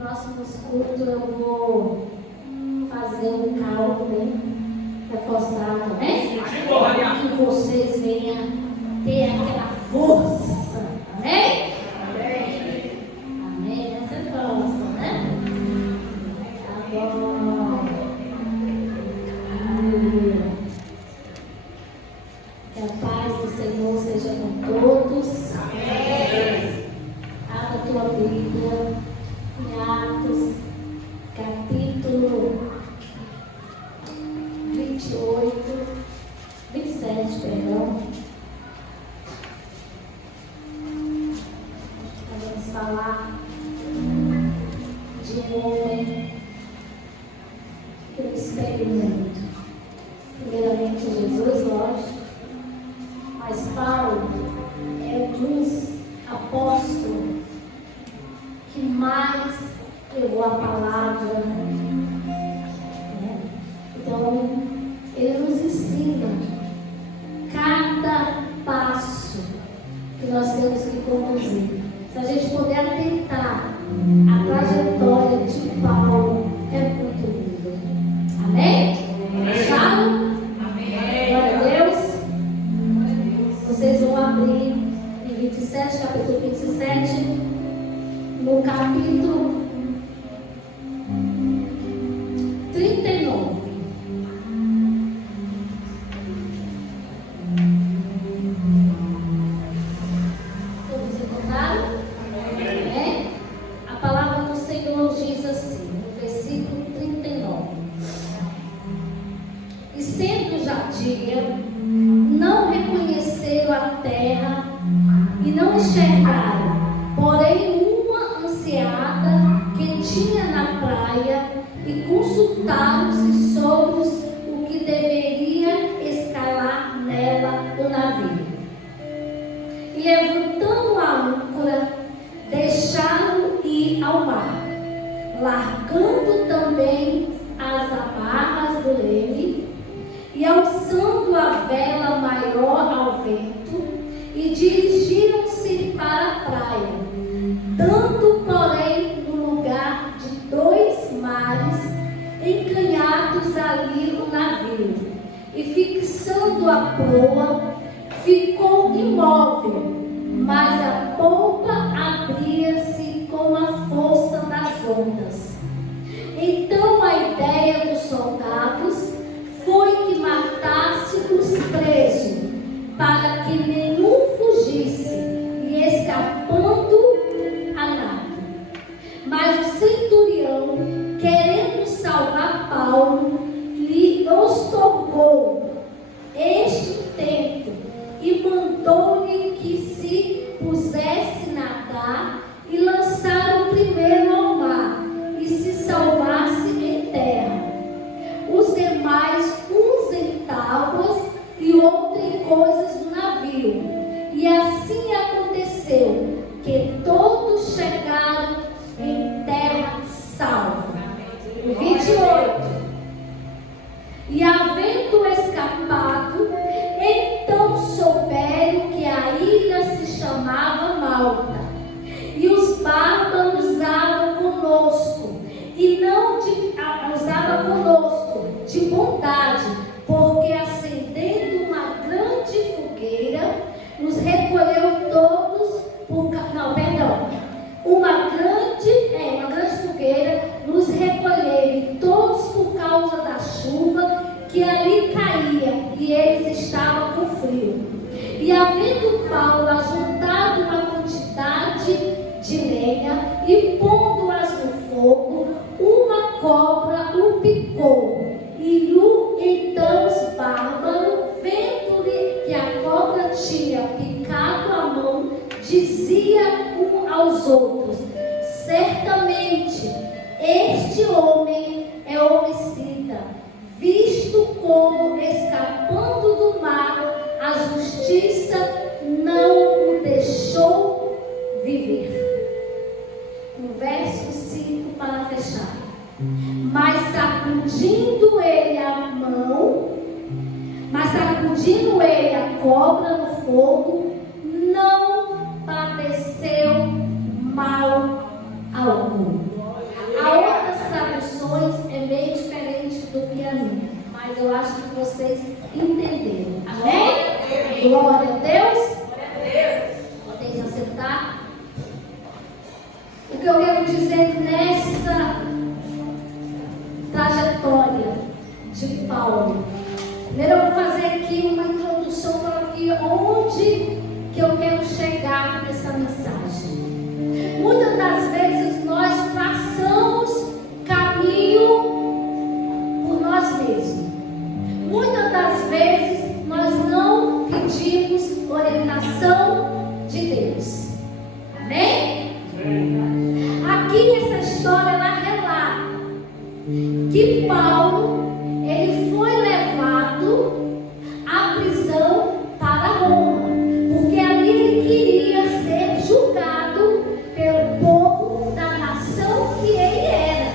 próximos cultos eu vou fazer um cálculo bem reforçado, né? Que vocês venham ter aquela força, amém? Amém? Essa gosta, né? Tá bom. Que a paz do Senhor seja com todos. Amém. Abra a tua Bíblia em Atos, capítulo 27, perdão. Nós vamos falar de um homem que eu espero muito. Primeiramente Jesus, lógico, mas Paulo é um dos apóstolos que mais levou a palavra, né? Então, ele nos ensina cada passo que nós temos que conduzir. Se a gente puder atentar a trajetória de Paulo, é muito lindo. Amém? Acharam? Amém. Glória a Deus. Vocês vão abrir em 27, capítulo 27, no capítulo 39. Todos encontraram? É? A palavra do Senhor diz assim, no versículo 39. E sendo já dia, não reconheceram a terra e não enxergaram, porém uma anseada que tinha na praia, e consultaram-se sobre o que deveria escalar nela o navio. E levantando a âncora, deixaram ir ao mar, largando também as amarras do leme, e alçando a vela maior ao vento, e dirigiram-se para a praia, dando, porém, no lugar de 2 mares encanhados ali o navio, e fixando a proa, ficou imóvel, mas a polpa abria-se com a força das ondas. Então a ideia dos soldados foi que matasse-os presos, para que nenhum fugisse, e escapando a nada. Mas o centurião, querendo salvar Paulo, lhe otorgou este intento e mandou-lhe que se pusesse nadar e lançar o primeiro ao mar, e se salvasse em terra. Os demais, uns em tábuas e outros em coisas do navio. E assim aconteceu, que todos chegaram em terra salva. 28. E havendo escapado, então souberam que a ilha se chamava Malta, e os bárbaros usavam conosco, e não usavam conosco de bondade, porque acendendo uma grande fogueira, nos recolheu todos uma grande fogueira nos recolheu todos por causa da chuva que ali caía, e eles estavam com frio. E havendo Paulo ajuntado uma quantidade de lenha e pondo-as no fogo, uma cobra o picou. E então os bárbaros, vendo-lhe que a cobra tinha picado a mão, dizia um aos outros: certamente este homem é homicida, visto como, escapando do mar, a justiça não o deixou viver. No verso 5, para fechar. Mas sacudindo ele a cobra no fogo, não padeceu mal algum. meio diferente do que a minha, mas eu acho que vocês entenderam. Amém? Glória a Deus. Podem acertar? O que eu quero dizer nessa trajetória de Paulo? Primeiro eu vou fazer aqui uma introdução para aqui onde que eu quero chegar nessa mensagem. Muitas das vezes nós traçamos caminho por nós mesmos. Muitas das vezes nós não pedimos orientação de Deus. Amém? Aqui essa história ela relata que Paulo ele foi levado à prisão para Roma, porque ali ele queria ser julgado pelo povo da nação que ele era.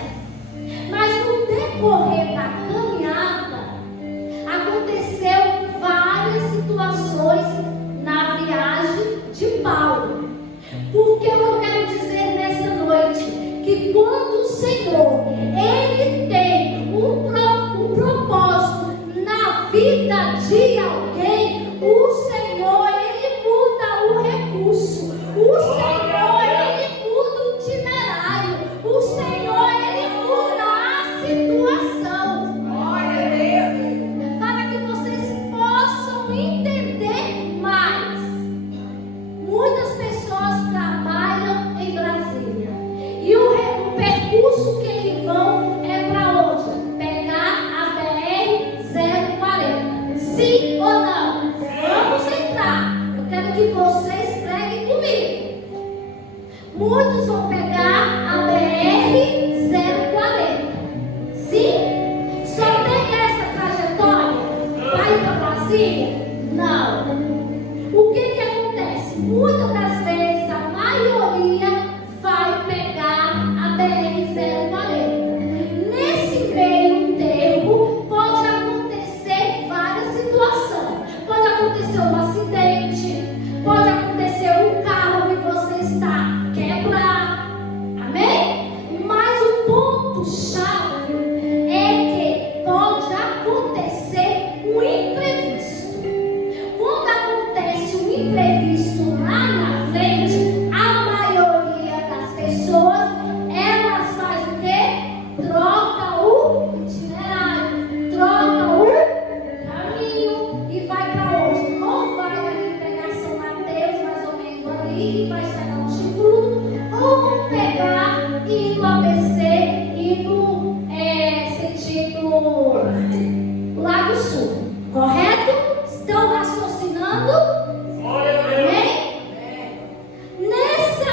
Mas no decorrer da caminhada aconteceu várias situações na viagem de Paulo. Porque eu quero dizer nessa noite que quando o Senhor ele tem um propósito na vida de alguém, o Senhor ele muda o recurso, o Senhor ele muda o itinerário, o Senhor ele muda a situação. Glória a Deus. Para que vocês possam entender mais. Muitas pessoas trabalham em Brasília e o percurso que eles vão é para onde? Pegar a BR-040. Sim ou não? Vamos entrar. Eu quero que vocês preguem comigo. Muitos vão pegar a BR-040. Sim? Só tem essa trajetória? Vai para Brasília? Não. O que acontece? Muitas das vezes a maioria vai pegar a BR-040. Nesse meio termo pode acontecer várias situações. Pode acontecer um acidente, pode acontecer um carro que você está quebrar. Amém? Mas o ponto-chave é que pode acontecer um imprevisto. Quando acontece um imprevisto lá na frente, a maioria das pessoas, elas fazem o quê? Troca o itinerário, troca o caminho e vai para onde? Ou vai ali pegar São Mateus, mais ou menos ali, e vai chegar no Chifrudo, ou vão pegar e ir no ABC e no sentido Lago Sul. Correto? Estão raciocinando? Amém? Nessa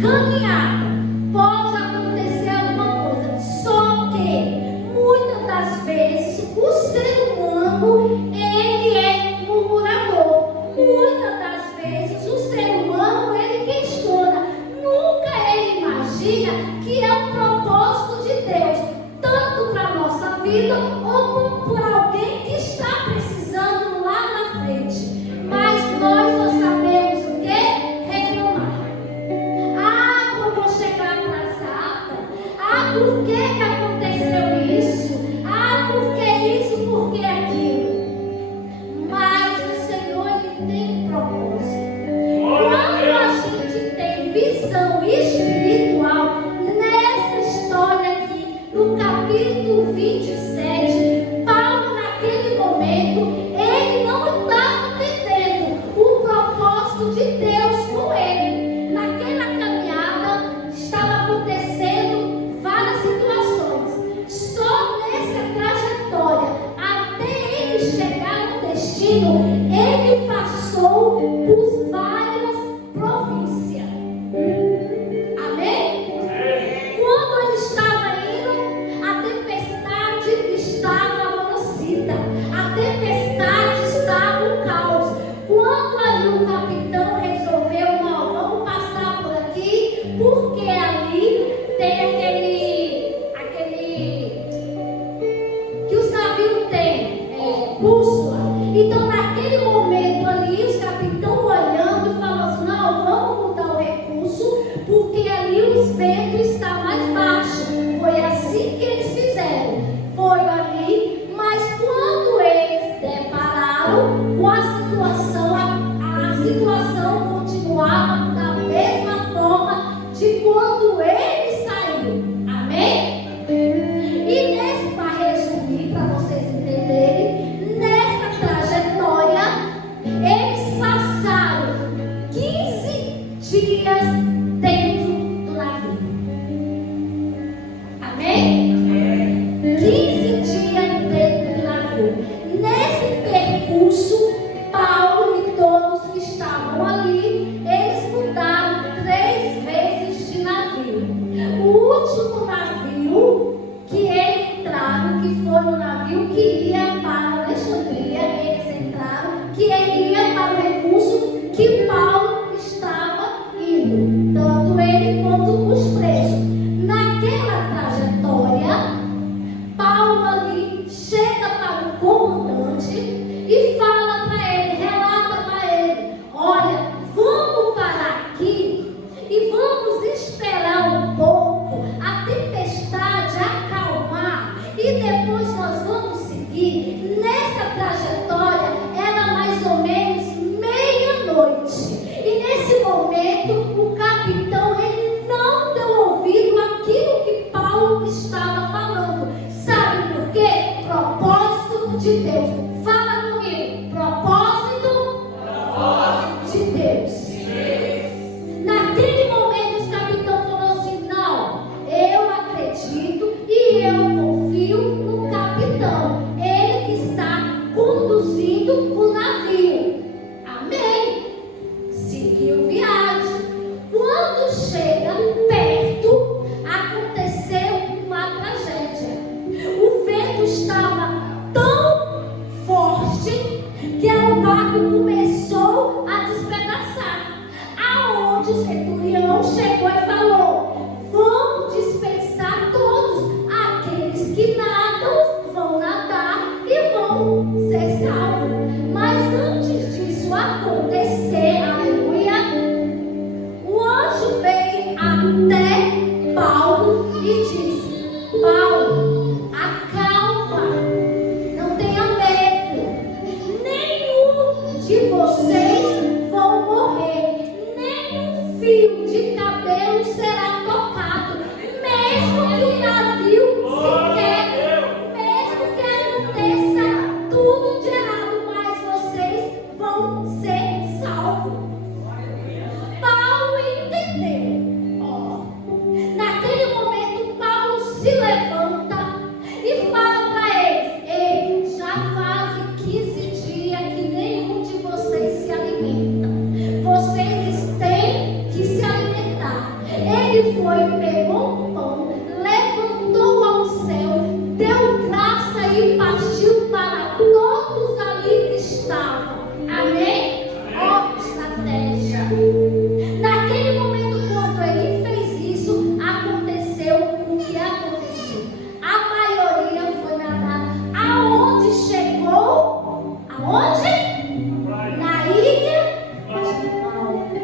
caminhada pode acontecer alguma coisa, só que muitas das vezes o ser humano ele é murmurador. Muitas das vezes o ser humano ele questiona, nunca ele imagina que é um propósito de Deus, tanto para a nossa vida ou por alguém que está precisando lá na frente. Mas nós só sabemos o que? Reclamar. Ah, eu vou chegar atrasada. Ah, por que aconteceu isso? Ah, por que isso? Por que aquilo? Mas o Senhor ele tem propósito. Quando a gente tem visão espiritual nessa história aqui, no capítulo 27, Paulo naquele momento ele não estava entendendo o propósito de Deus com ele. Naquela caminhada estava acontecendo várias situações. quando ele saiu. Amém? E nesse, para resumir, para vocês entenderem, nessa trajetória, eles passaram 15 dias dentro do navio. Amém? 15 dias dentro do navio. Nesse percurso, Paulo e todos que estavam ali, eles mudaram 3 vezes de navio. O último navio que eles entraram, que foi o navio que ia para Alexandria, eles entraram, que ele ia para o recurso que Paulo estava indo, tanto ele quanto os presos. Naquela trajetória, Paulo ali chega para o comandante e fala para ele, relata para ele: olha, vamos parar aqui e vamos esperar um pouco a tempestade acalmar e depois nós vamos seguir. Nessa trajetória era mais ou menos meia-noite e nesse momento o capitão ele não deu ouvido àquilo que Paulo estava falando. Sabe por quê? Propósito de Deus. Fala comigo. Propósito de Deus. Naquele momento, os capitão falou assim: não, eu acredito e eu confio no capitão. Ele que está conduzindo o navio. Amém? Seguiu viagem. Quando chega perto, aconteceu uma tragédia. O vento estava tão forte que o barco começou a despedaçar. Aonde o centurião chegou e falou: vão dispensar todos. Aqueles que nadam vão nadar e vão ser salvos. Mas antes disso acontecer, aleluia, o anjo veio até Paulo e disse: Paulo, acalma, não tenha medo, nenhum de vocês vão morrer, nem um fio de cabelo será tocado, mesmo que o navio se quebre, mesmo que aconteça tudo de errado, mas vocês vão ser salvos. Paulo entendeu. Naquele momento, Paulo se levanta e fala para eles: ei, já fazem 15 dias que nenhum de vocês se alimenta. Vocês têm que se alimentar. Ele foi, pegou um pão, levantou ao céu, deu graça e partiu para todos ali que estavam. Amém? Ó, estratégia. Naquele momento, quando ele fez isso, aconteceu o que aconteceu. A maioria foi nadar. Aonde chegou? Aonde? Na ilha de Malta.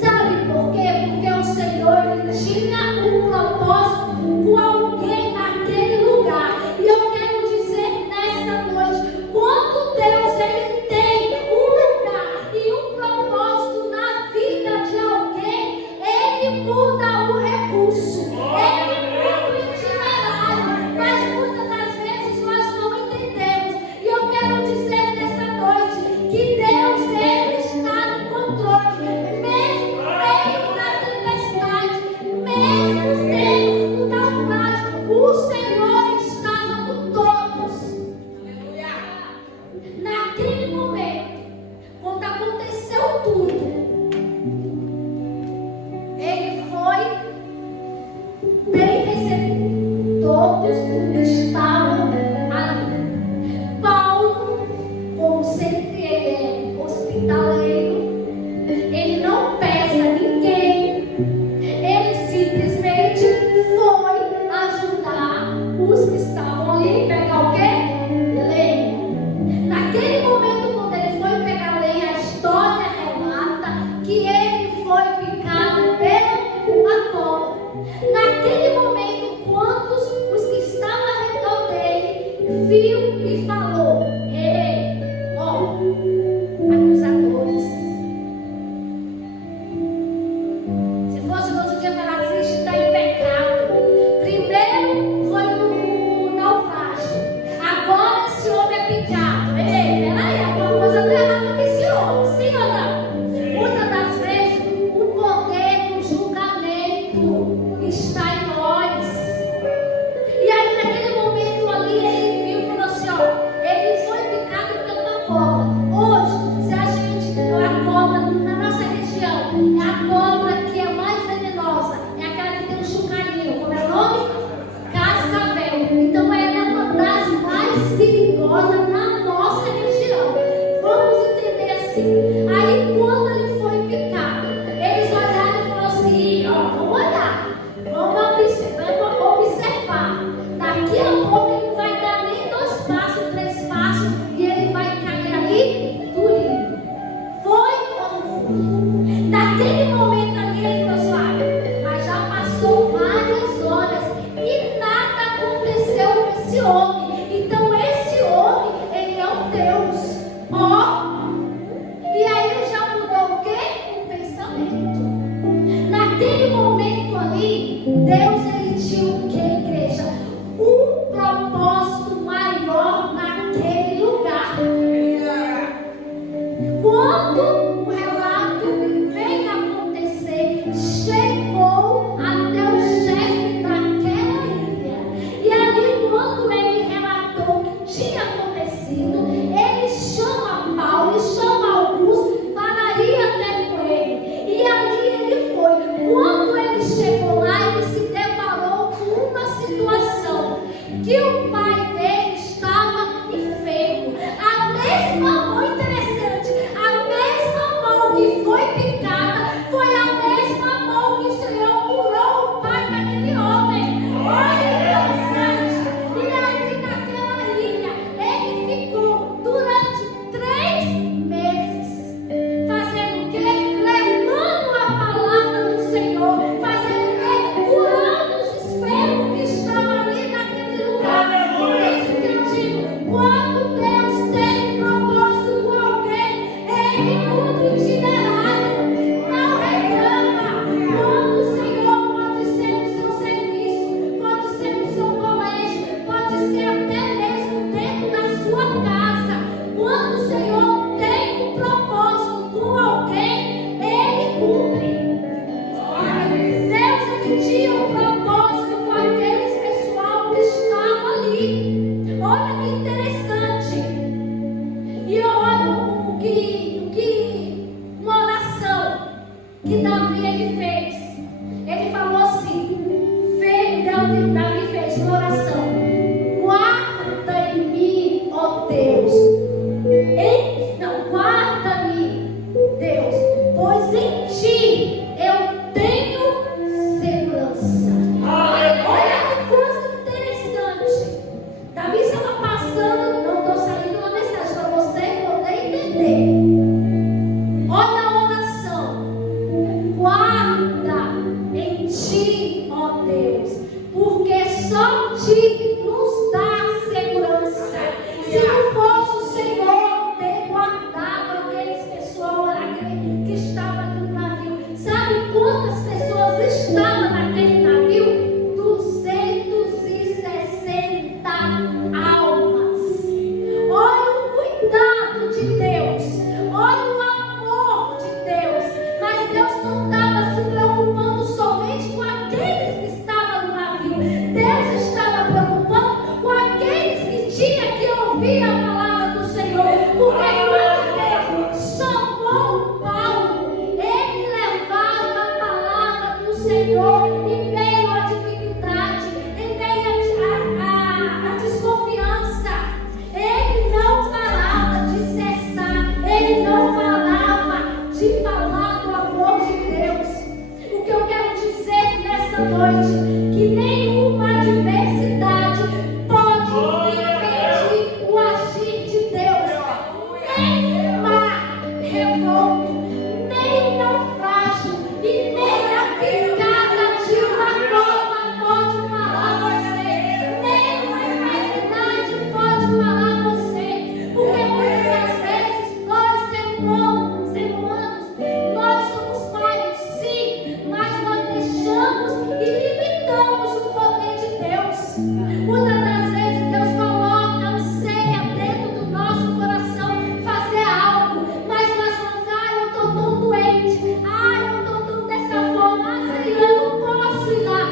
Sabe por quê? Porque o Senhor ele tinha um propósito com alguém naquele lugar. E eu quero dizer nessa noite, quando Deus ele tem um lugar e um propósito na vida de alguém, ele muda o recurso, ele muda o itinerário, mas muitas das vezes nós não entendemos. E eu quero dizer nessa noite que Deus ele está no controle, mesmo no meio da tempestade, mesmo sendo no naufrágio, o Senhor estava com todos. Naquele momento, quando aconteceu tudo, ele foi bem recebido. Todos estavam ali. Paulo, como sempre ele é hospitaleiro, ele não pesa ninguém. Ele simplesmente foi ajudar os que estavam ali, pegar o quê? Lenha. Naquele momento, quando ele foi pegar lenha, a história relata que ele foi picado pela uma cobra. Naquele momento, quando os que estavam ao redor dele viu e falou: ei, ó, acusadores. Se fosse no outro dia falar assim, está em nós. E aí naquele momento ali ele viu e falou assim, ó, ele foi picado pela cobra. Hoje, se a cobra na nossa região é a cobra que é mais venenosa, é aquela que tem um chocalhinho, como é o nome? Cascavel. Então ela é uma das mais perigosas na nossa região. Vamos entender assim. Aí quando ele foi picado, eles olharam e falaram assim, ó, vamos olhar, vamos observar. Daqui a pouco ele não vai dar nem 2 passos, 3 passos e ele vai cair ali durinho. Foi ou não foi? Naquele momento ali ele falou assim, mas já passou várias horas e nada aconteceu com esse homem. Então esse homem, ele é um Deus. Ó. E aí ele já mudou o quê? O pensamento. Naquele momento ali, Deus ele tinha o quê, igreja? Um propósito maior naquele lugar. Quando o relato veio acontecer, chegou até o chefe daquela ilha. E ali, quando ele relatou o que tinha acontecido, ele chama Paulo e chama Augusto para ir até com ele. E ali ele foi. Quando ele chegou lá, ele se deparou com uma situação que o pai dele estava enfermo. A mesma mão, interessante, a mesma mão que foi picada foi a mesma mão que o Senhor curou o pai daquele homem. Olha interessante. E aí naquela ilha ele ficou durante 3 meses fazendo o quê? Levando a palavra do Senhor, fazendo o quê? Curando os enfermos que estavam ali naquele lugar. Por isso que eu digo, quando Deus tem propósito com alguém, Ele muda o itinerário, não reclama. Quando o Senhor pode ser no seu serviço, pode ser no seu colégio, pode ser até mesmo dentro da sua casa. Quando o Senhor tem um propósito com alguém, Ele cumpre. Deus ele tinha um propósito com aqueles pessoal que estava ali. Olha que interessante. E olha uma oração que Davi ele fez. Ele falou assim, Davi fez uma oração: guarda em mim, ó Deus. Guarda-me, Deus, pois em ti eu tenho segurança. Olha que coisa interessante. Davi estava passando, não estou saindo uma mensagem para você poder entender. Olha a oração: guarda em ti, ó Deus, porque só ti nos dá segurança. Se não fosse o Senhor ter guardado aqueles pessoal, aquele que estava no navio, sabe quantas pessoas estavam naquele navio? 260 almas. Olha o cuidado de Deus, olha o amor de Deus. Mas Deus não estava se preocupando somente com aqueles que estavam no navio. Deus estava preocupado com aqueles que tinham que ouvir a palavra do Senhor. Porque quando Deus chamou Paulo, ele levava a palavra do Senhor em meio à dificuldade, em meio à desconfiança. Ele não parava de cessar, ele não parava de falar do amor de Deus. O que eu quero dizer nessa noite, que nenhuma adversidade pode impedir o agir de Deus. Nem mar revolto, nem naufrágio e nem a picada de uma cobra pode parar você. Nem uma enfermidade pode parar você. Porque muitas vezes nós, seres humanos, nós somos falhos, sim, mas nós deixamos e limitamos o poder de Deus. Muitas das vezes Deus coloca anseia dentro do nosso coração fazer algo, mas nós falamos: eu estou tão doente, eu estou tão dessa forma, Senhor, eu não posso ir lá.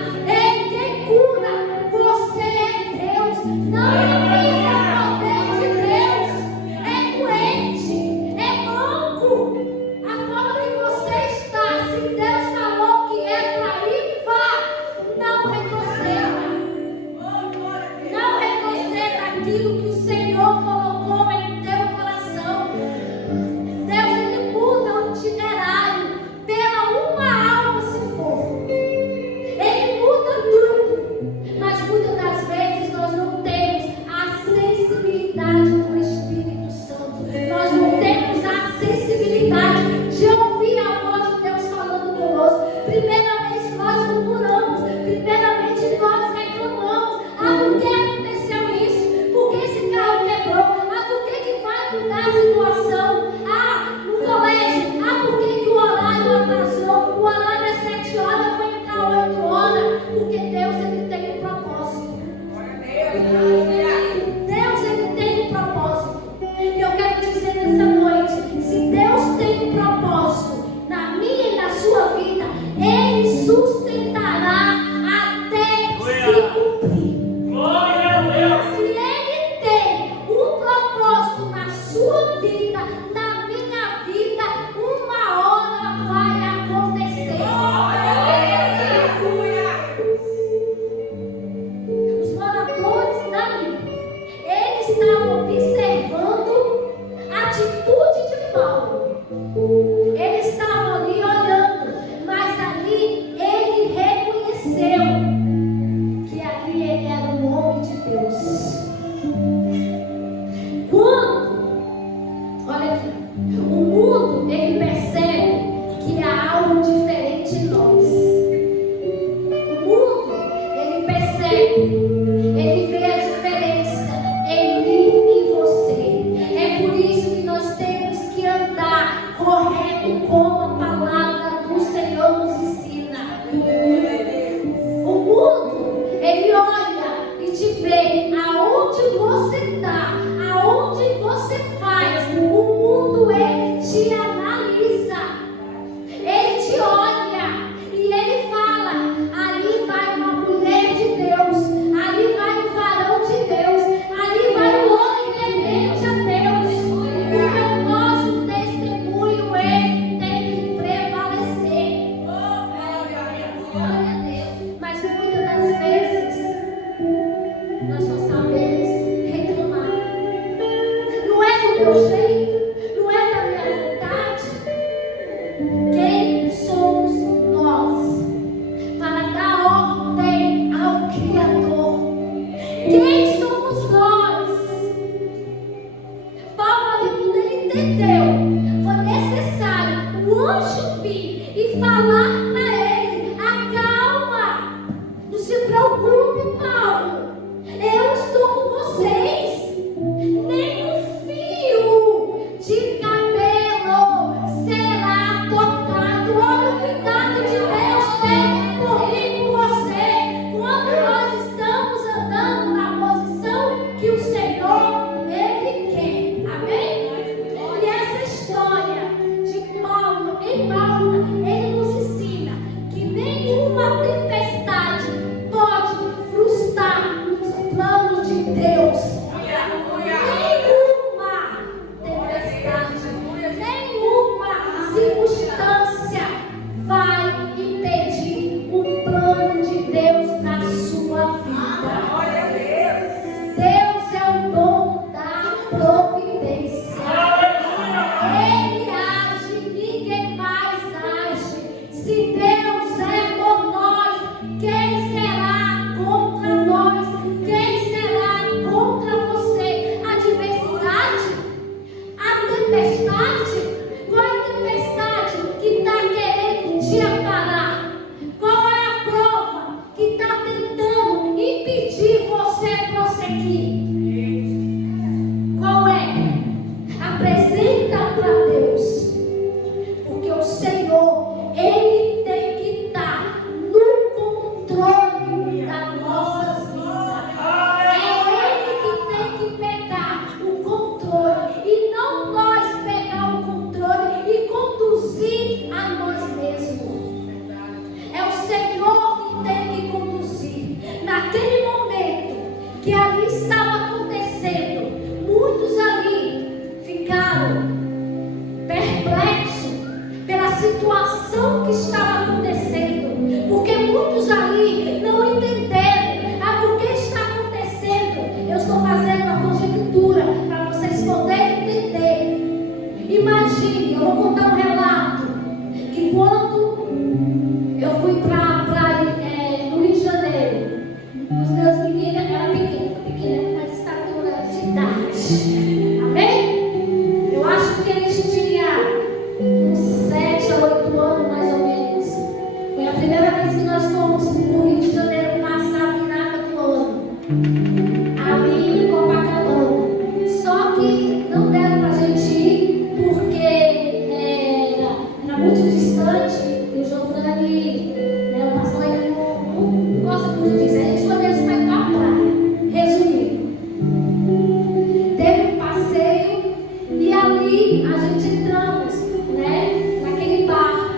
Quem somos nós? Paulo, ali, quando ele entendeu, foi necessário o anjo vir e falar para ele: acalma, não se preocupe, Paulo, eu estou com vocês. Nem um fio de cabelo será tocado. Olha o cuidado de Deus tem por mim, por você, quando nós estamos andando na posição que o Senhor, Ele quer. Amém? E essa história de Paulo em Malta, ele nos ensina que nenhuma tempestade pode frustrar os planos de Deus. Nenhuma tempestade, nenhuma circunstância vai impedir o plano de Deus na sua vida. Deus é o dono da providência. Ele age, ninguém mais age. Se Deus é por nós, quem será contra nós? Quem será contra você? A adversidade? A tempestade? Qual é a tempestade que está querendo te aparar? Qual é a prova que está tentando impedir você prosseguir? Qual é? Apresenta para Deus, porque o Senhor, Ele tem que estar no controle das nossas vidas. É Ele que tem que pegar o controle e não nós pegar o controle e conduzir a nós mesmos. É o Senhor que tem que conduzir. Naquele momento que ali estava acontecendo, muitos ali ficaram perplexos pela situação que estava acontecendo, porque muitos ali não entenderam por que está acontecendo. Eu estou fazendo uma conjectura para vocês poderem entender. Imagine, eu vou contar um relato que quando eu fui para no Rio de Janeiro, os meus meninos eram pequenos, mas estatura de idade. Amém? Eu acho que eles tinham uns 7 a 8 anos, mais ou menos. Foi a primeira vez que nós fomos no Rio de Janeiro passar a virada do ano, ali em Copacabana. Só que não deram para a gente ir, porque era muito distante. E o Giovanni, o pastor, ele não gosta muito disso. A gente foi mesmo para ir para a praia. Resumindo, teve um passeio e ali a gente entramos, naquele barco.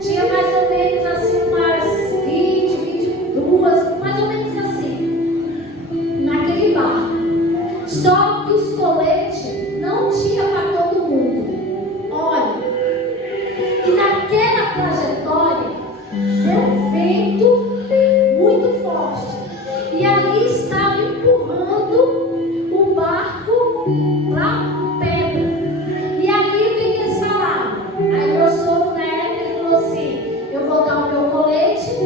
Tinha mais ou menos assim umas 20, 22, mais ou menos assim, naquele barco. Só que os coletes não tinha para todo mundo. Olha, e naquela trajetória deu um vento muito forte. E ali estava empurrando o barco para pedra. E ali o que eles falaram? Aí meu sogro na época ele falou assim: eu vou dar o meu colete, e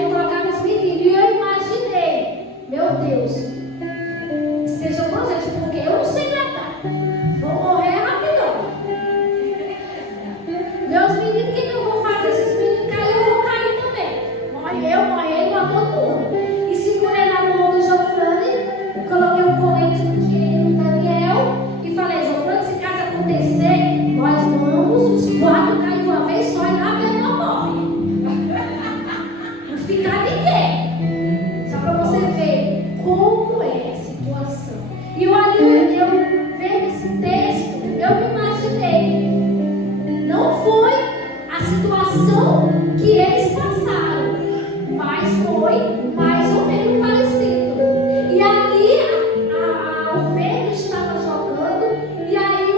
vou colocar nos meninos. E eu imaginei, meu Deus, seja bom, gente, porque eu não sei nadar. Vou morrer rapidão. Meus meninos, o que eu vou fazer? Se os meninos caírem, eu vou cair também. Morre eu, igual todo mundo. E segurei na mão do Giovanni, coloquei o colete no Diego e no Daniel e falei: Giovanni, se caso acontecer, nós vamos os 4 cair de uma vez só e na vez não morre. Não fica ninguém. Só para você ver como é a situação. E eu vendo esse texto, eu me imaginei. Não foi a situação que eles passaram, mas foi mais ou menos parecido. E ali o vento estava jogando, e aí o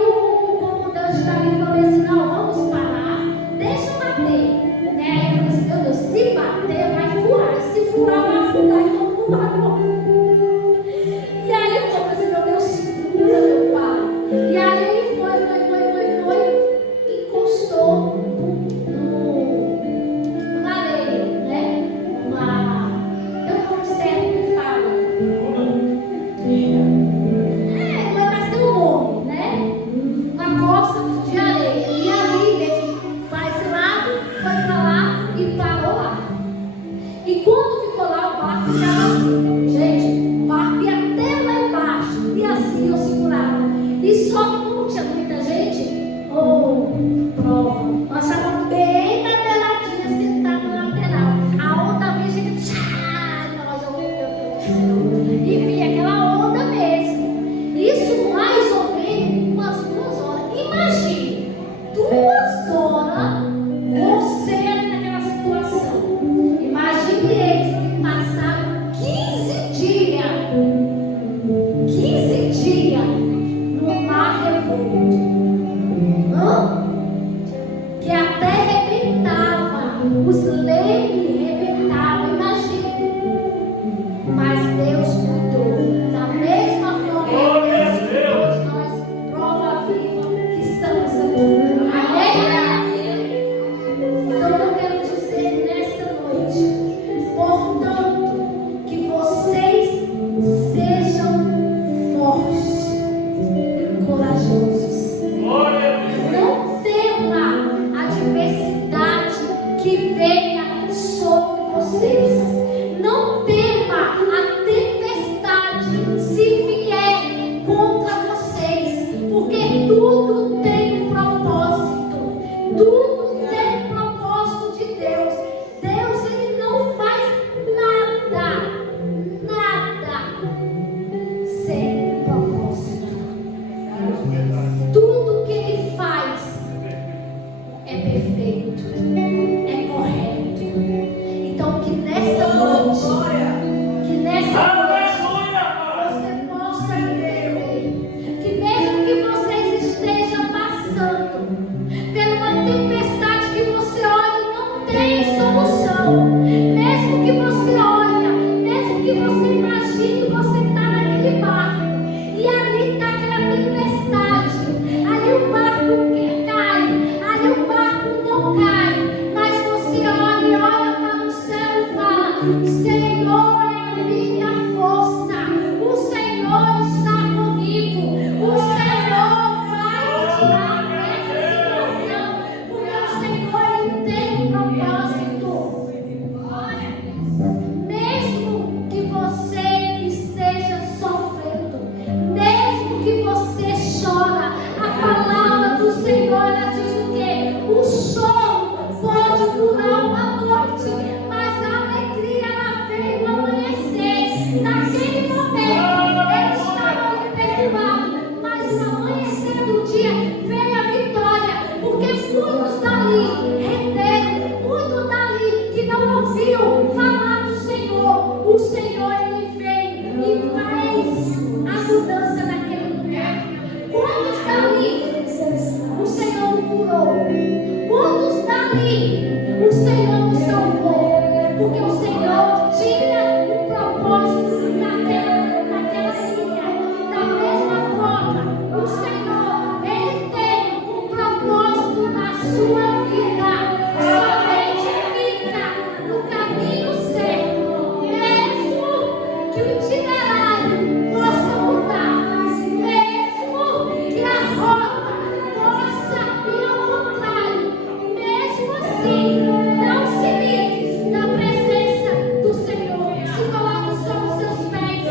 comandante da minha falou assim: não, vamos parar, deixa bater. Aí eu falei assim: meu Deus, se bater vai furar, se furar vai afundar e todo mundo vai morrer. E aí eu falei assim: meu Deus, segura, meu pai. E aí ele foi, encostou na areia, tem um nome certo que fala, ficava assim. Gente, o barco ia até lá embaixo. E assim eu segurava. E só que como tinha muita gente, prova. Nós estávamos bem na beiradinha, sentados na lateral. A onda vinha, a gente, nós, meu Deus do céu. E vinha aquela onda mesmo. Isso mais ou menos umas 2 horas. Imagine, 2 horas você ali naquela situação. Imagine eles que passaram 15 dias. 15 dias no mar revolto. Que até arrebentava. Os lemes arrebentavam. Imagine. Mas Deus cuidou. Da mesma forma que Deus cuidou de nós, prova viva que estamos aqui. Amém? Então eu quero dizer nessa noite, portanto, que vocês sejam fortes e corajosos. Não tema a adversidade que venha sobre vocês. Não tema a tempestade se vier contra vocês, porque tudo tem um propósito. Tudo tem um propósito de Deus. Deus, ele não faz nada sem propósito. Tudo que ele faz é perfeito, é correto. Então que nessa noite você possa entender que mesmo que vocês estejam passando por uma tempestade que você olha e não tem solução, mesmo que você olha, mesmo que você imagine você está naquele barco e ali está aquela tempestade, ali o barco que cai, ali o barco não cai, mas você olha para o céu e fala: Senhor é a minha força, o Senhor está comigo, o Senhor vai me tirar dessa situação, porque o Senhor ele tem um propósito. Mesmo que você esteja sofrendo, mesmo que você chora, a palavra do Senhor ela diz o quê? O choro pode durar uma noite, mas a alegria ela vem no amanhecer. Naquele momento ele estava ali perturbado, mas no amanhecer do dia veio a vitória, porque muitos dali renderam, muitos dali que não ouviam falar do Senhor, o Senhor ele veio e fez a mudança naquele lugar. Quantos dali o Senhor o curou? Quantos dali o Senhor o salvou? Porque o Senhor tinha um propósito naquela ilha. Da mesma forma, o Senhor ele tem um propósito na sua vida. Somente fica no caminho certo, mesmo que o itinerário possa mudar, mesmo que a rota possa ir ao contrário, mesmo assim, não se livre da presença do Senhor. Se coloque sobre os seus pés.